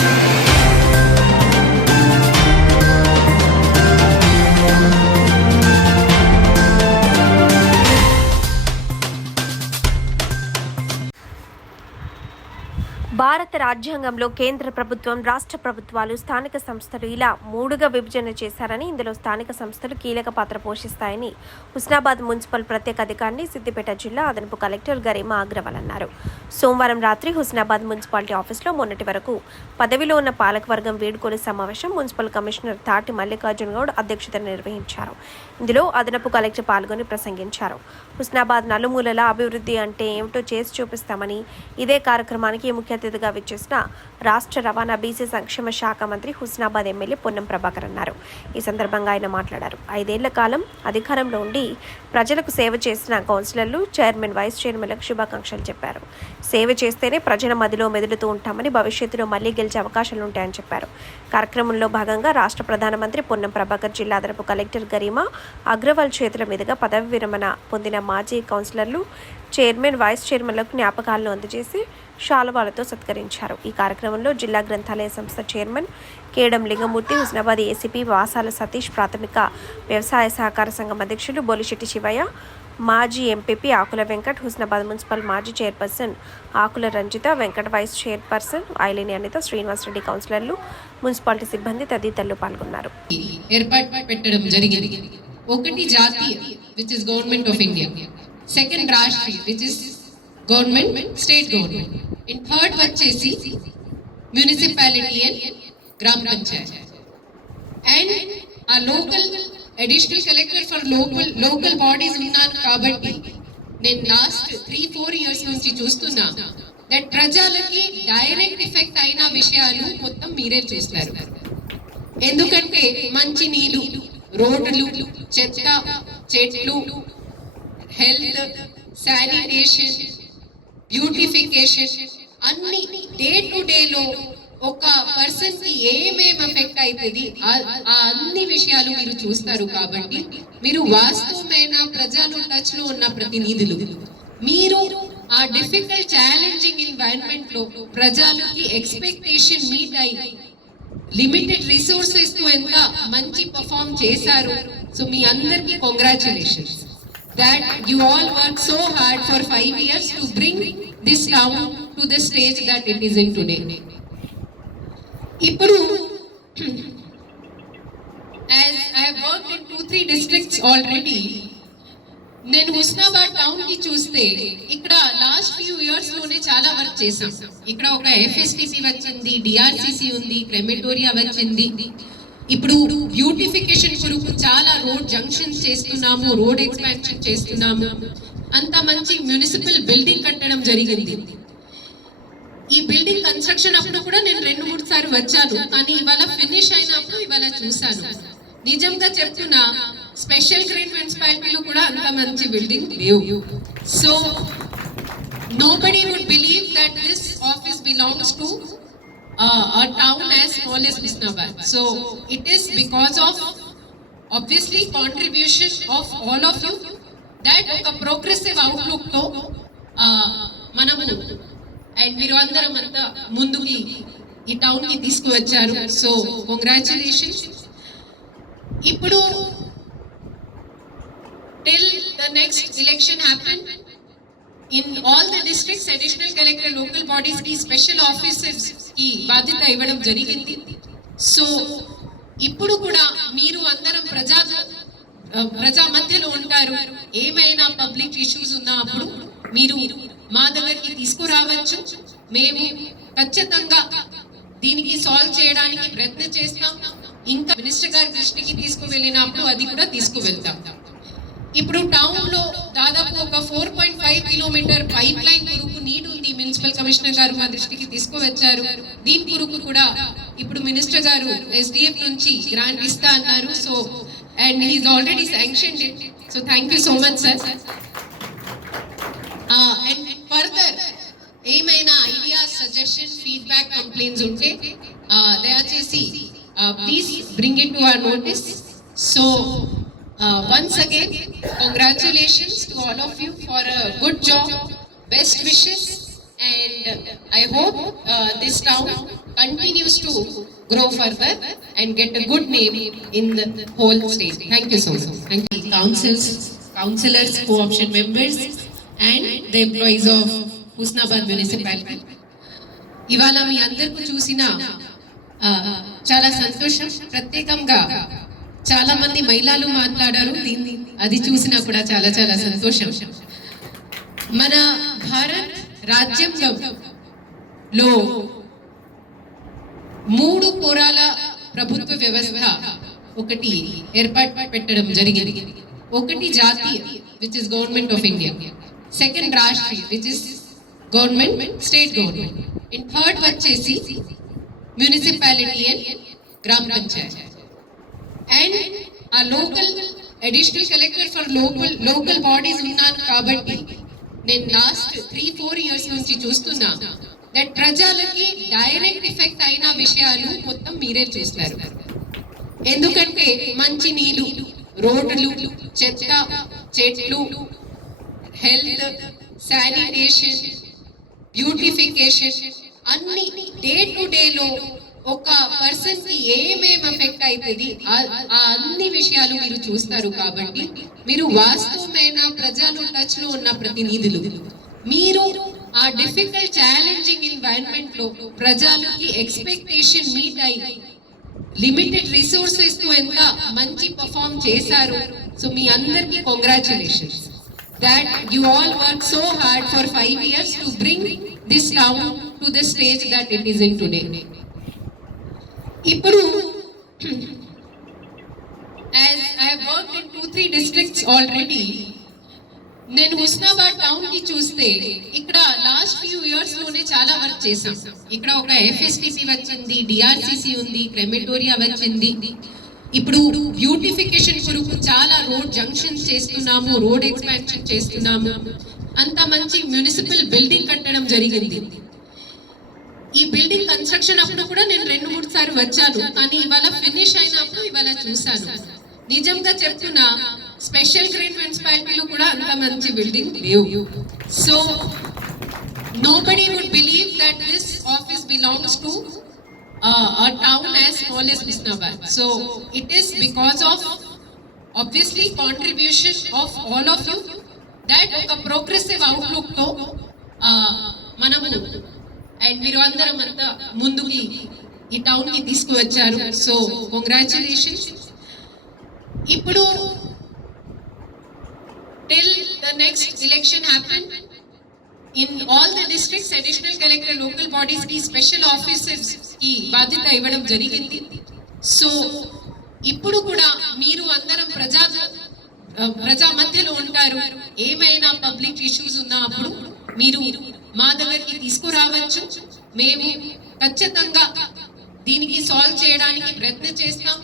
Thank you. భారత రాజ్యాంగంలో కేంద్ర ప్రభుత్వం రాష్ట్ర ప్రభుత్వాలు స్థానిక సంస్థలు ఇలా మూడుగా విభజన చేశారని ఇందులో స్థానిక సంస్థలు కీలక పాత్ర పోషిస్తాయని హుస్నాబాద్ మున్సిపల్ ప్రత్యేక అధికారిని సిద్దిపేట జిల్లా అదనపు కలెక్టర్ గరిమా అగ్రవాల్ అన్నారు. సోమవారం రాత్రి హుస్నాబాద్ మున్సిపాలిటీ ఆఫీస్లో మొన్నటి వరకు పదవిలో ఉన్న పాలకవర్గం వేడుకోలు సమావేశం మున్సిపల్ కమిషనర్ తాటి మల్లికార్జున గౌడ్ అధ్యక్షతన నిర్వహించారు. ఇందులో అదనపు కలెక్టర్ పాల్గొని ప్రసంగించారు. హుస్నాబాద్ నలుమూలల అభివృద్ధి అంటే ఏమిటో చేసి చూపిస్తామని ఇదే కార్యక్రమానికి ముఖ్య అతిథిగా విచ్చేసిన రాష్ట్ర రవాణా బీసీ సంక్షేమ శాఖ మంత్రి హుస్నాబాద్ ఎమ్మెల్యే పొన్నం ప్రభాకర్ అన్నారు. ఈ సందర్భంగా ఆయన మాట్లాడారు. ఐదేళ్ళ కాలం అధికారంలో ఉండి ప్రజలకు సేవ చేసిన కౌన్సిలర్లు చైర్మన్ వైస్ చైర్మన్లకు శుభాకాంక్షలు చెప్పారు. సేవ చేస్తేనే ప్రజల మదిలో మెదులుతూ ఉంటామని భవిష్యత్తులో మళ్ళీ గెలిచే అవకాశాలు ఉంటాయని చెప్పారు. కార్యక్రమంలో భాగంగా రాష్ట్ర ప్రధానమంత్రి పొన్నం ప్రభాకర్ జిల్లా అదనపు కలెక్టర్ గరిమా అగ్రవాల్ చేతుల మీదుగా పదవి విరమణ పొందిన మాజీ కౌన్సిలర్లు చైర్మన్ వైస్ చైర్మన్లకు జ్ఞాపకాలను అందజేసి శాలువాలతో సత్కరించారు. ఈ కార్యక్రమంలో జిల్లా గ్రంథాలయ సంస్థ చైర్మన్ కేడం లింగమూర్తి హుస్నాబాద్ ఏసీపీ వాసాల సతీష్ ప్రాథమిక వ్యవసాయ సహకార సంఘం అధ్యక్షులు బొలిశెట్టి శివయ్య మాజీ ఎంపీపీ ఆకుల వెంకట్ హుస్నాబాద్ మున్సిపల్ మాజీ chairperson Akula Ranjitha Venkat vice chairperson Aileni Anitha Srinivas Reddy కౌన్సిలర్లు మున్సిపాలిటీ సిబ్బంది తదితరులు పాల్గొన్నారు. ఏర్పాటు పెట్టడం జరిగింది. ఒకటి జాతీయ which is government of India second Rashtriya which is government state government. And third వచ్చేసి మున్సిపాలిటీ అండ్ గ్రామ పంచాయత్. అండ్ ఆ local additional collector for local local bodies ఉన్నాను కాబట్టి నేను లాస్ట్ త్రీ ఫోర్ ఇయర్స్ నుంచి చూస్తున్నా దట్ ప్రజలకి డైరెక్ట్ ఎఫెక్ట్ అయిన విషయాలు మొత్తం మీరే చూస్తారు. ఎందుకంటే మంచి నీళ్ళు రోడ్లు చెత్త చెట్లు హెల్త్ శానిటేషన్ బ్యూటిఫికేషన్ అన్ని డే టు డే లో ఒక పర్సన్కి ఏమేమి ఎఫెక్ట్ అవుతుంది ఆ- ఆ అన్ని విషయాలు మీరు చూస్తారు కాబట్టి మీరు వాస్తవమైన ప్రజలు టచ్లో ఉన్న ప్రతినిధులు. మీరు ఆ డిఫికల్ట్ ఛాలెంజింగ్ ఎన్వైరన్మెంట్లో ప్రజలకి ఎక్స్పెక్టేషన్ మీట్ అయి లిమిటెడ్ రిసోర్సెస్తో ఎంత మంచి పర్ఫామ్ చేశారు. సో మీ అందరికి congratulations that you all worked so hard for five years to bring this town to the stage that it is in today. ఇప్పుడు as I have worked in two three districts already నేను Husnabad town కి చూస్తే ఇక్కడ last few years లోనే చాలా work చేసాం ఇక్కడ ఒక ఎఫ్ఎస్టిసి వచ్చింది డిఆర్సిసి ఉంది క్రెమెటోరియా వచ్చింది ఇప్పుడు బ్యూటిఫికేషన్ కొరకు చాలా రోడ్ జంక్షన్స్ చేస్తున్నాము రోడ్ ఎక్స్పాన్షన్ చేస్తున్నాము. అంత మంచి మున్సిపల్ బిల్డింగ్ కట్టడం జరిగింది. ఈ బిల్డింగ్ కన్స్ట్రక్షన్ అప్పుడు కూడా నేను రెండు మూడు సార్లు వచ్చాను. కానీ ఇవాళ ఫినిష్ అయినప్పుడు ఇవాళ చూశాను. నిజంగా చెప్తున్నా స్పెషల్ గ్రేడ్ మున్సిపాలిటీలు కూడా అంత మంచి బిల్డింగ్ లేవు. So nobody would believe that this office belongs to uh, a town as small as Bisnabad. So it is because of obviously contribution of all of you that a progressive outlook తో uh, మనము and మీరు అందరం అంతా ముందుకి ఈ టౌన్కి తీసుకువచ్చారు so congratulations ఇప్పుడు till the next election happen in all the districts additional collector local bodies కి స్పెషల్ ఆఫీసర్స్ ఈ బాధ్యత ఇవ్వడం జరిగింది. సో ఇప్పుడు కూడా మీరు అందరం ప్రజా ప్రజా మధ్యలో ఉంటారు. ఏమైనా పబ్లిక్ ఇష్యూస్ ఉన్నా అప్పుడు మీరు మా దగ్గరికి తీసుకురావచ్చు. మేము ఖచ్చితంగా దీనికి సాల్వ్ చేయడానికి ప్రయత్నం చేస్తాం. ఇంకా మినిస్టర్ గారి దృష్టికి తీసుకువెళ్ళినప్పుడు అది కూడా తీసుకువెళ్తాం. ఇప్పుడు టౌన్లో దాదాపు ఒక four point five kilometre pipe line కొరకు మున్సిపల్ కమిషనర్ గారు మా దృష్టికి తీసుకువచ్చారు. దీని కొరకు కూడా ఇప్పుడు మినిస్టర్ గారు ఎస్డిఎఫ్ నుంచి గ్రాంట్ ఇస్తా అన్నారు. So and he's already sanction it so thank you so much sir and further ఏమైనా ఐడియా సజెషన్ ఫీడ్బ్యాక్ కంప్లైంట్స్ ఉంటే uh, దయచేసి please bring it to our notice so once again congratulations to all of you for good job best wishes and I hope uh, this town continues to grow further and get a good name in the whole state. Thank you so much. Thank you. Councils, councillors, co-option members and the employees of Husnabad municipality. ఇవాళ మీ అందరికీ చూసిన ఆ, చాలా సంతోషం ప్రత్యేకంగా చాలా మంది మహిళలు మాట్లాడారు దీన్ని అది చూసినా కూడా చాలా చాలా సంతోషం మన భారత్ రాజ్యాంగంలో మూడు పురాల ప్రభుత్వ వ్యవస్థ ఒకటి ఏర్పాటు పెట్టడం జరిగింది. ఒకటి జాతీయ which is government of India second Rashtriya which is government state government and third వచ్చేసి మున్సిపాలిటీ అండ్ గ్రామ పంచాయత్. అండ్ ఆ local additional collector for local local bodies ఉన్నాను కాబట్టి నేను లాస్ట్ త్రీ ఫోర్ ఇయర్స్ నుంచి చూస్తున్నా దట్ ప్రజలకి డైరెక్ట్ ఎఫెక్ట్ అయిన విషయాలు మొత్తం మీరే చూస్తారు. ఎందుకంటే మంచి నీళ్ళు రోడ్లు చెత్త చెట్లు హెల్త్ శానిటేషన్ బ్యూటిఫికేషన్ అన్ని డే టు డే లో ఒక పర్సన్కి ఏమేమి ఎఫెక్ట్ అవుతుంది ఆ- ఆ అన్ని విషయాలు మీరు చూస్తారు కాబట్టి మీరు వాస్తవమైన ప్రజలు టచ్లో ఉన్న ప్రతినిధులు. మీరు ఆ డిఫికల్ట్ ఛాలెంజింగ్ ఎన్వైరన్మెంట్లో ప్రజలకి ఎక్స్పెక్టేషన్ మీట్ అయ్యి లిమిటెడ్ రిసోర్సెస్తో ఎంత మంచి పర్ఫామ్ చేశారు? సో మీ అందరికి congratulations that you all work so hard for five years to bring this town to the stage that it is in today ఇప్పుడు as I work in two three districts already నేను హుస్నాబాద్ టౌన్కి చూస్తే ఇక్కడ last few ఇయర్స్లోనే చాలా work చేశాం. ఇక్కడ ఒక ఎఫ్ఎస్టిసి వచ్చింది డిఆర్సిసి ఉంది క్రెమెటోరియా వచ్చింది. ఇప్పుడు బ్యూటిఫికేషన్ కొరకు చాలా రోడ్ జంక్షన్స్ చేస్తున్నాము రోడ్ ఎక్స్పాన్షన్ చేస్తున్నాము. అంత మంచి మున్సిపల్ బిల్డింగ్ కట్టడం జరిగింది. ఈ బిల్డింగ్ కన్స్ట్రక్షన్ అప్పుడు కూడా నేను రెండు మూడు సార్లు వచ్చాను కానీ ఇవాళ ఫినిష్ అయినప్పుడు ఇవాళ చూశాను నిజంగా చెప్తున్నా స్పెషల్ గ్రేడ్ మున్సిపాలిటీలో కూడా అంత మంచి బిల్డింగ్ లేవు so nobody would believe that this office belongs to uh, a town as small as Husnabad. So it is because of obviously contribution of all of you that ఒక progressive అవుట్లుక్తో uh, మనము and మీరు అందరం అంతా ముందుకి ఈ టౌన్కి తీసుకువచ్చారు. సో కంగ్రాచులేషన్స్ ఇప్పుడు till the next election happen in all the districts additional collector local బాడీస్కి special ఆఫీసర్స్కి బాధ్యత ఇవ్వడం జరిగింది. సో ఇప్పుడు కూడా మీరు అందరం ప్రజా ప్రజా మధ్యలో ఉంటారు. ఏమైనా పబ్లిక్ ఇష్యూస్ ఉన్నా అప్పుడు మీరు మా దగ్గరికి తీసుకురావచ్చు. మేము ఖచ్చితంగా దీనికి సాల్వ్ చేయడానికి ప్రయత్నం చేస్తాం.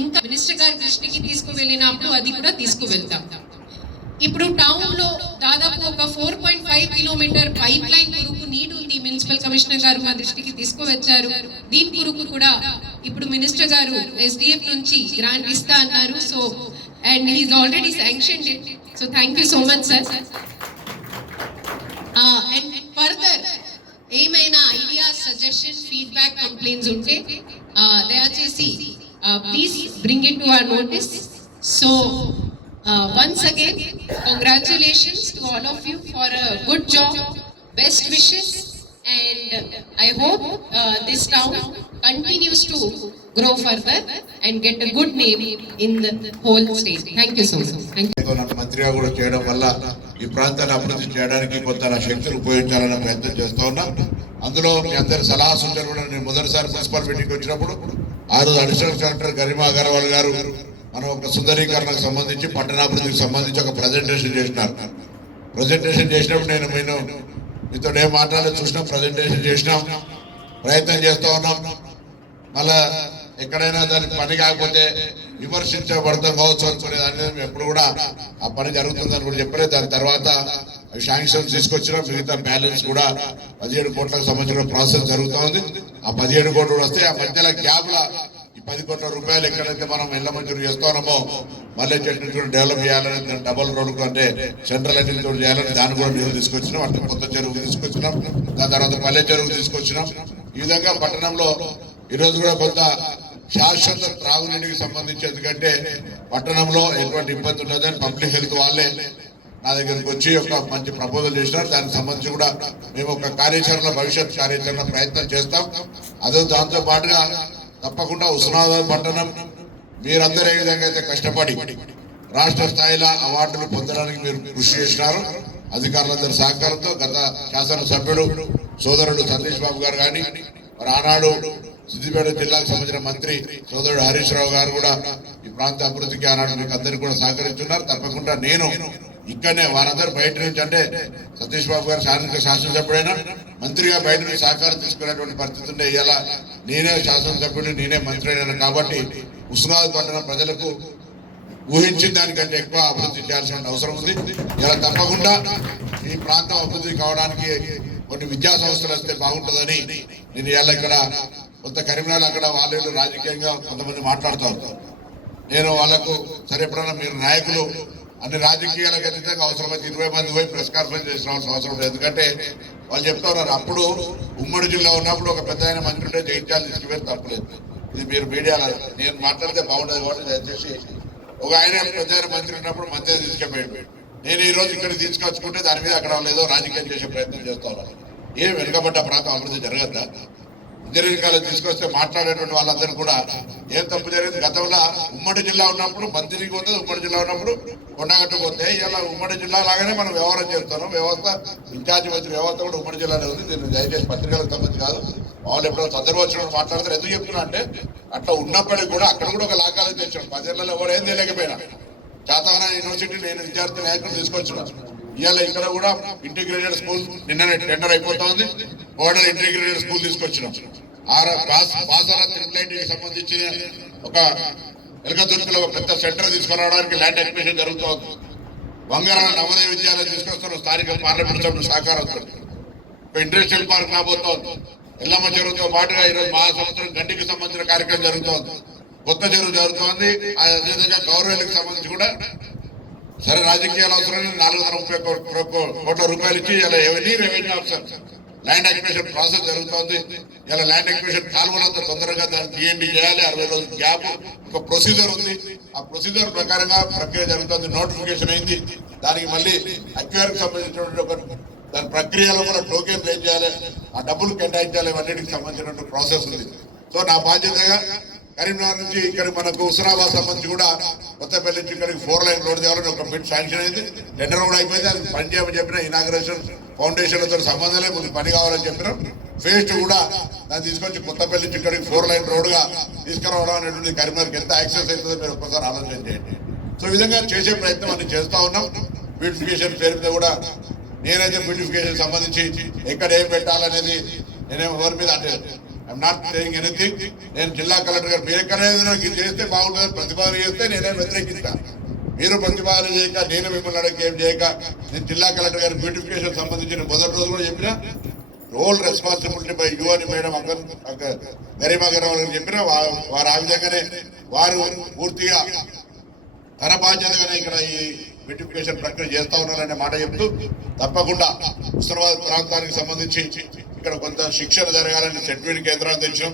ఇంకా మినిస్టర్ గారి దృష్టికి తీసుకువెళ్ళినప్పుడు అది కూడా తీసుకువెళ్తాం. ఇప్పుడు టౌన్లో దాదాపు ఒక four point five kilometre pipe line కొరకు నీడ్ ఉంది. మున్సిపల్ కమిషనర్ గారు మా దృష్టికి తీసుకువచ్చారు. దీని కొరకు కూడా ఇప్పుడు మినిస్టర్ గారు ఎస్డిఎఫ్ నుంచి గ్రాంట్ ఇస్తా అన్నారు. So and he's already sanction so thank you so much sir and ఏమైనా ఐడియాస్ సజెషన్ ఫీడ్బ్యాక్ కంప్లైంట్స్ ఉంటే uh, దయచేసి please bring it to our notice so once again congratulations to all of you for good job best wishes and I hope this town continues continues to grow further and get a good name in the whole state. Thank you so much. Thank you. మంత్రిగా కూడా చేయడం వల్ల ఈ ప్రాంతాన్ని అభివృద్ధి చేయడానికి కొంత నా ఉపయోగించాలని ప్రయత్నం చేస్తూ ఉన్నా అందులో మీ అందరి సలహా సూచనలు కూడా నేను మొదటిసారి మున్సిపల్ మీటింగ్కి వచ్చినప్పుడు ఆ రోజు అడిషనల్ కలెక్టర్ గరిమా అగర్వాల్ గారు మనం ఒక సుందరీకరణకు సంబంధించి పట్టణాభివృద్ధికి సంబంధించి ఒక ప్రజెంటేషన్ చేసినారు ప్రజెంటేషన్ చేసినప్పుడు నేను నేను మీతో ఏం మాట్లాడలేదు చూసినాం ప్రజెంటేషన్ చేసినాం ప్రయత్నం చేస్తూ ఉన్నాం మళ్ళా ఎక్కడైనా దానికి పని కాకపోతే విమర్శించబడతాం కావచ్చు అనుకునేది అనేది మేము ఎప్పుడు కూడా ఆ పని జరుగుతుందని కూడా చెప్పలేదు. దాని తర్వాత శాంక్షన్ తీసుకొచ్చిన మిగతా బ్యాలెన్స్ కూడా పదిహేడు కోట్లకు సంబంధించిన ప్రాసెస్ జరుగుతూ ఉంది ఆ పదిహేడు కోట్లు కూడా వస్తే ఆ మధ్యలో గ్యాప్ ఈ పది కోట్ల రూపాయలు ఎక్కడైతే మనం ఇళ్ళ మంజూరు చేస్తున్నామో మళ్ళీ చెట్టు కూడా డెవలప్ చేయాలని డబల్ రోడ్డు అంటే సెంట్రల్ లైటింగ్ తోటి చేయాలని దాన్ని కూడా నిధులు తీసుకొచ్చినాం. అంటే కొత్త చెరువు తీసుకొచ్చినాం. దాని తర్వాత మల్లె చెరువు తీసుకొచ్చినాం. ఈ విధంగా పట్టణంలో ఈరోజు కూడా కొంత శాశ్వత త్రాగునీటికి సంబంధించి ఎందుకంటే పట్టణంలో ఎటువంటి ఇబ్బంది ఉండదని పబ్లిక్ హెల్త్ వాళ్ళే నా దగ్గరకు వచ్చి ఒక మంచి ప్రపోజల్ చేసినారు. దానికి సంబంధించి కూడా మేము ఒక కార్యాచరణ భవిష్యత్ కార్యాచరణ ప్రయత్నం చేస్తాం. అదే దాంతో పాటుగా తప్పకుండా హుస్నాబాద్ పట్టణం మీరందరూ ఏ విధంగా అయితే కష్టపడి రాష్ట్ర స్థాయిలో అవార్డులు పొందడానికి మీరు కృషి చేసినారు అధికారులందరి సహకారంతో గత శాసనసభ్యుడు సోదరుడు సతీష్ బాబు గారు కానీ మరి ఆనాడు సిద్దిపేట జిల్లాకు సంబంధించిన మంత్రి సోదరుడు హరీష్ రావు గారు కూడా ఈ ప్రాంత అభివృద్ధికి ఆనాడు మీకు అందరికీ కూడా సహకరిస్తున్నారు. తప్పకుండా నేను ఇక్కడనే వారందరూ బయట నుంచి అంటే సతీష్ బాబు గారు స్థానిక శాసనసభ్యుడైనా మంత్రిగా బయట నుంచి సహకారం తీసుకునేటువంటి పరిస్థితి ఉండే ఇలా నేనే శాసనసభ్యుడు నేనే మంత్రి అయినాను కాబట్టి ఉస్మానాబాద్ పట్టణ ప్రజలకు ఊహించిన దానికంటే ఎక్కువ అభివృద్ధి చేయాల్సిన అవసరం ఉంది. ఇలా తప్పకుండా ఈ ప్రాంతం అభివృద్ధి కావడానికి కొన్ని విద్యా సంస్థలు వస్తే బాగుంటుందని నేను ఇలా ఇక్కడ కొంత కరీంనగర్ అక్కడ వాళ్ళు రాజకీయంగా కొంతమంది మాట్లాడుతారు. నేను వాళ్ళకు సరే ఎప్పుడైనా మీరు నాయకులు అన్ని రాజకీయాలకు అతీతంగా అవసరమైతే ఇరవై మంది పోయి ప్రెస్ కాన్ఫరెన్స్ చేసిన అవసరం లేదు. ఎందుకంటే వాళ్ళు చెప్తా ఉన్నారు అప్పుడు ఉమ్మడి జిల్లా ఉన్నప్పుడు ఒక పెద్ద ఆయన మంత్రి ఉంటే జయించాలి తీసుకుపోయి తప్పలేదు ఇది మీరు మీడియాలో నేను మాట్లాడితే బాగుండదు కాబట్టి దయచేసి ఒక ఆయన పెద్ద ఆయన మంత్రి ఉన్నప్పుడు మధ్య తీసుకెళ్ళిపోయాడు నేను ఈ రోజు ఇక్కడ తీసుకొచ్చుకుంటే దాని మీద అక్కడ లేదో రాజకీయం చేసే ప్రయత్నం చేస్తా ఉన్నాను ఏం వెనుకబడ్డ ప్రాంతం అభివృద్ధి జరగద్దా? దీర్ఘకాలం తీసుకొస్తే మాట్లాడేటువంటి వాళ్ళందరూ కూడా ఏం తప్పు జరిగింది? గతంలో ఉమ్మడి జిల్లా ఉన్నప్పుడు మంత్రికి పోతే ఉమ్మడి జిల్లా ఉన్నప్పుడు కొండగట్టు పోతే ఇలా ఉమ్మడి జిల్లా లాగానే మనం వ్యవహారం చేస్తున్నాం. వ్యవస్థ ఇన్ఛార్జి మంత్రి వ్యవస్థ కూడా ఉమ్మడి జిల్లానే ఉంది. దీన్ని దయచేసి పత్రికలకు సంబంధించి కాదు. వాళ్ళు ఎప్పుడో సందర్భం వచ్చినప్పుడు మాట్లాడతారు. ఎందుకు చెప్తున్నా అంటే అట్లా ఉన్నప్పటికీ కూడా అక్కడ కూడా ఒక లాకాలు తెచ్చాడు పదేళ్ళలో కూడా ఏం తెలియకపోయినా. చాతావన యూనివర్సిటీ నేను విద్యార్థి నాయకులు తీసుకొచ్చిన. ఇవాళ ఇక్కడ కూడా ఇంటిగ్రేటెడ్ స్కూల్ నిన్ననే టెండర్ అయిపోతా ఉంది మోడల్ ఇంటిగ్రేటెడ్ స్కూల్ తీసుకొచ్చినాం. ఆర్కి సంబంధించి ఒక ఎలకదుర్తిలో ఒక పెద్ద సెంటర్ తీసుకురావడానికి ల్యాండ్ అక్విజిషన్ జరుగుతోంది. బంగారం నవోదయ విద్యాలయం తీసుకొస్తున్న స్థానిక పార్లమెంట్ సభ్యులు సహకారంతో. ఒక ఇండస్ట్రియల్ పార్క్ రాబోతోంది. ఎల్లమ్మ చెరువుతో పాటుగా ఈరోజు మహాసముద్రం గండికి సంబంధించిన కార్యక్రమం జరుగుతోంది. కొత్త చెరువు జరుగుతోంది. అదేవిధంగా గౌరవాలకు సంబంధించి కూడా సరే రాజకీయాలు అవసరం నాలుగు వందల ముప్పై కోట్ల రూపాయలు ఇచ్చి ఇలా ఎవరి revenue officer land acquisition process జరుగుతోంది. ఇలా ల్యాండ్ అక్విజిషన్ కాలువలంత తొందరగా దాన్ని తీయండి చేయాలి. అరవై రోజుల గ్యాప్ ఒక ప్రొసీజర్ ఉంది. ఆ ప్రొసీజర్ ప్రకారంగా ప్రక్రియ జరుగుతుంది. నోటిఫికేషన్ అయింది. దానికి మళ్ళీ అక్వైర్కి సంబంధించినటువంటి ఒక దాని ప్రక్రియలో కూడా టోకెన్ రేజ్ చేయాలి. ఆ డబ్బులు కేటాయించాలి. ఇవన్నిటికి సంబంధించినటువంటి ప్రాసెస్ ఉంది. సో నా బాధ్యతగా కరీంనగర్ నుంచి ఇక్కడ మనకు హుస్నాబాద్ సంబంధించి కూడా కొత్తపల్లి నుంచి ఇక్కడికి ఫోర్ లైన్ రోడ్ తేవాలని ఒక బిడ్ శాంక్షన్ అయింది. టెండర్ కూడా అయిపోయింది. అది పని చేయమని చెప్పిన ఇనాగ్రేషన్ ఫౌండేషన్లతో సంబంధం లేదు. ముందు పని కావాలని చెప్పినాం. ఫేజ్ టూ కూడా దాన్ని తీసుకొచ్చి కొత్తపల్లి నుంచి ఇక్కడికి ఫోర్ లైన్ రోడ్గా తీసుకురావడం అనేటువంటి కరీంనగర్కి ఎంత యాక్సెస్ అవుతుందో మీరు ఒక్కసారి ఆలోచన చేయండి. సో ఈ విధంగా చేసే ప్రయత్నం అన్ని చేస్తా ఉన్నాం. బ్యూటిఫికేషన్ పేరు మీద కూడా నేనైతే బ్యూటిఫికేషన్ సంబంధించి ఎక్కడ ఏం పెట్టాలనేది నేనేం ఎవరి మీద అంటే ఐఎమ్ నాట్ సేయింగ్ ఎనీథింగ్ నేను జిల్లా కలెక్టర్ గారు మీరు ఎక్కడైనా ఇది చేస్తే బాగుంటుంది ప్రతిపాదన చేస్తే నేనే వ్యతిరేకిస్తాను మీరు ప్రతిపాదన చేయక నేను మిమ్మల్ని అడగ ఏం చేయక నేను జిల్లా కలెక్టర్ గారి బ్యూటిఫికేషన్ సంబంధించిన మొదటి రోజు కూడా చెప్పిన రోల్ రెస్పాన్సిబిలిటీ బై యూ అని మేడం అక్కడ అక్కడ గరిమా గారు చెప్పిన వారు ఆ విధంగానే వారు పూర్తిగా తన బాధ్యతగానే ఇక్కడ ఈ బ్యూటిఫికేషన్ ప్రక్రియ చేస్తా ఉన్నారనే మాట చెప్తూ తప్పకుండా ఉత్తరవాద ప్రాంతానికి సంబంధించి ఇక్కడ కొంత శిక్షణ జరగాలని సెటిల్మెంట్ కేంద్రాలు తెచ్చాం